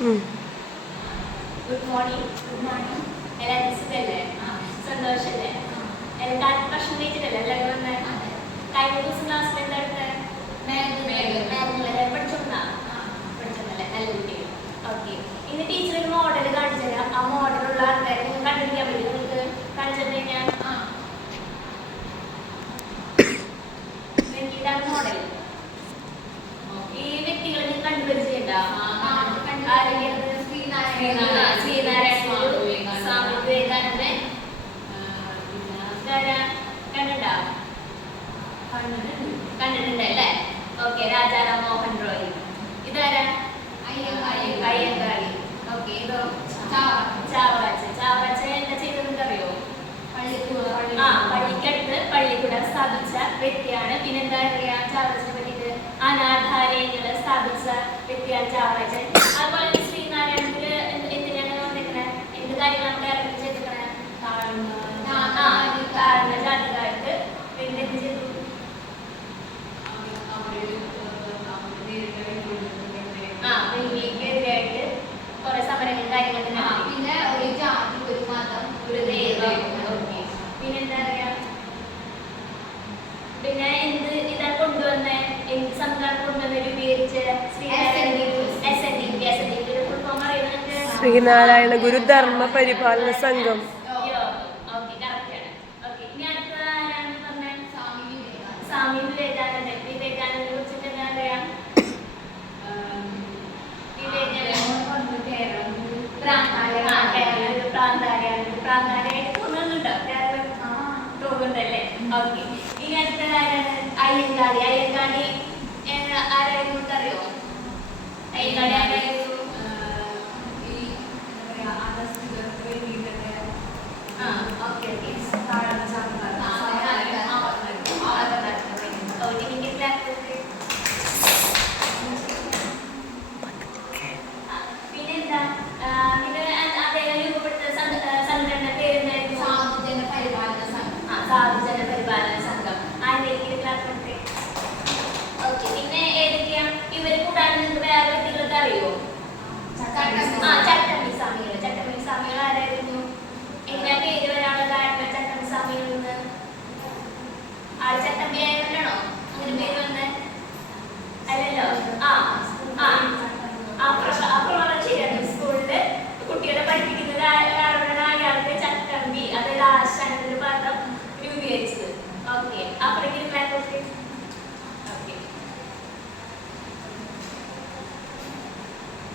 Good morning. Good morning. എല്ലാവരും സുഖല്ലേ? സന്തോഷല്ലേ? എല്ലാവരും ഭക്ഷണം കഴിച്ചിട്ടല്ലേ എല്ലാവരും വന്നേ? കഴിഞ്ഞ ദിവസം ക്ലാസ്സിൽ എന്താ എടുത്തത്? പഠിച്ചോണ്ടാ? പഠിച്ചോണ്ടല്ലേ? നല്ല കുട്ടികൾ. ഓക്കെ. ഇന്ന് ടീച്ചർ ഒരു മോഡൽ കാണിച്ചു തരാം. ആ മോഡലുള്ള ആൾക്കാരെ നിങ്ങൾ കണ്ടുപിടിക്കാൻ പറ്റും. നിങ്ങൾക്ക് കാണിച്ചു കഴിഞ്ഞാൽ ഇതാണ് മോഡൽ. ഈ വ്യക്തികളെ നിങ്ങൾ കണ്ടുപരിചയണ്ട? ശ്രീനാരായണ ഗുരു, സ്വാമി വിവേകാനന്ദൻ, കണ്ടിട്ടുണ്ട് അല്ലേ? ഓക്കെ. രാജാറാം മോഹൻ റോയ്. ഇതാരാ? അയ്യങ്കാളി. ഓക്കെ. ഇതോ? ചാവറയച്ചൻ. ചാവറയച്ചൻ എന്താ ചെയ്തതെന്ന് അറിയോ? പള്ളിക്കടുത്ത് പള്ളിക്കൂടം സ്ഥാപിച്ച വ്യക്തിയാണ്. പിന്നെന്താ പറയാ ചാവറയച്ചനെ പറ്റിയിട്ട്? അനാഥാലയങ്ങള് സ്ഥാപിച്ച വ്യക്തിയാണ് ചാവറയച്ചൻ. അതുപോലെ ശ്രീനാരായണ ഗുരു എന്തിനാണ് വന്നിരിക്കണേ? എന്ത് കാര്യങ്ങളാണ് കേരളത്തിൽ ചെയ്തിരിക്കണേ? താഴ്ന്ന ജാതിക്കാർക്ക് പിന്നെ എന്ത് ചെയ്തു? വെള്ളിക്കെതിരായിട്ട് കുറെ സമരങ്ങളും കാര്യങ്ങളും പിന്നെ ഒരു ജാതി, ഒരു മതം, ഒരു ദൈവം. പിന്നെന്താ പറയാ? പിന്നെ എന്ത് ഇതാ കൊണ്ടുവന്നേ? എന്ത് സംഘം കൊണ്ടുവന്ന് രൂപീകരിച്ച? ശ്രീനാരായണ ഗുരു ധർമ്മ പരിപാലന സംഘം. സ്വാമി വിവേകാനന്ദൻ. വിവേകാനന്ദനെ കുറിച്ചിട്ട് എന്താ പറയാ? പ്രാന്താലയായിട്ട് തോന്നുന്നുണ്ടോ? കേരളം തോന്നുന്നുണ്ടല്ലേ? ഓക്കെ. ഇനി അടുത്തത് ആരാണ്? അയ്യങ്കാളി. അയ്യങ്കാളി ആരായിരുന്നു അറിയോ? അയ്യങ്കാളി ആരായിരുന്നു? പിന്നെന്താ? അദ്ദേഹം രൂപപ്പെടുത്തുന്ന സംഘടന പേരെന്തായിരുന്നു? സാധുജന പരിപാലന സംഘം. ഓക്കെ. പിന്നെ ഏതൊക്കെയാ ഇവർ കൂടാതെ നിങ്ങൾക്ക് വേറെ വ്യക്തികളൊക്കെ അറിയോ? ചട്ടമ്പി സ്വാമികൾ. ചട്ടമ്പി സ്വാമികൾ ആരായിരുന്നു? എങ്ങനെയാ പേര് വരാനുള്ള കാരണം? ചട്ടമ്പി സ്വാമികൾ നിന്ന് ആൾ ചട്ടമ്പി ആയതുകൊണ്ടാണോ അങ്ങനെ പേര് വന്നേ? അല്ലല്ലോ. ശരിയാണ്. സ്കൂളില് കുട്ടികളെ പഠിപ്പിക്കുന്നത് ആരോടാണ്? അയാൾക്ക് ചട്ടമ്പി, അതായത് ആശാനത്തിന്റെ പാത്രം രൂപീകരിച്ചത്. ഓക്കെ. അപ്പോഴേക്കും ഓക്കെ.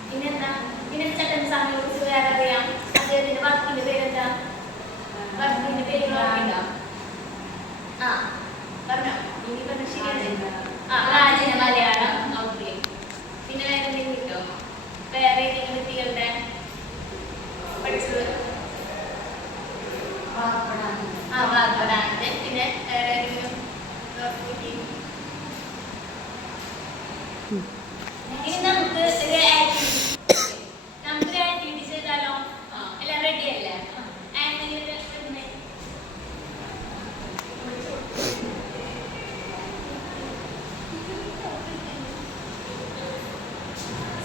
പിന്നെന്താ? പിന്നെ ചട്ടമ്പി സ്വാമിയെ കുറിച്ച് വേറെ അറിയാം. അദ്ദേഹത്തിന്റെ വർക്കിന്റെ പേരെന്താ? വർക്കിന്റെ പേര് പറഞ്ഞോ? ഇനി പറഞ്ഞ ശരിയാണ്. പ്രാചീന മലയാളം. ഓക്കെ. പിന്നെ വേറെ എന്തെങ്കിലും കിട്ടോ? വേറെ ഏതെങ്കിലും വ്യക്തികളുടെ പഠിച്ചത്? വാഗ്ഭടാനന്ദൻ. പിന്നെ വേറെ ഏതെങ്കിലും? ഇനി നമുക്ക് ഒരു ആക്ടിവിറ്റി ചെയ്താലോ? എല്ലാം റെഡി അല്ലേ?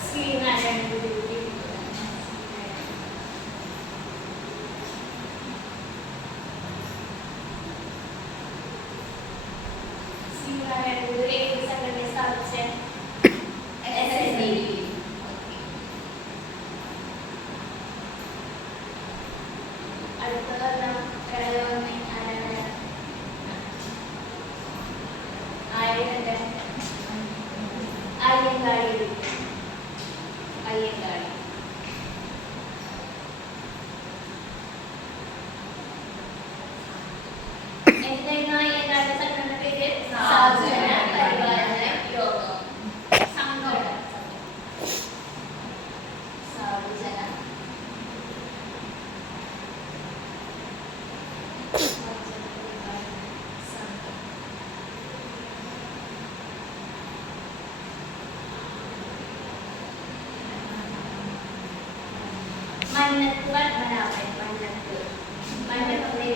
ശ്രീനാരായണ ഗുരു. ശ്രീനാരായണ ഗുരു ഏത് സംഘടനയെ സ്ഥാപിച്ചേ? അടുത്തത് അയ്യങ്കാളി. അയ്യങ്കാളി. എന്തായിരുന്നു അയ്യങ്കാളിയുടെ സംഘടന പേര്? സാധുജന പരിപാലന യോഗം. സംഘടന സാധുജന മന്നത്ത് പത്മനാഭൻ. മന്നത്ത് മന്നത്ത്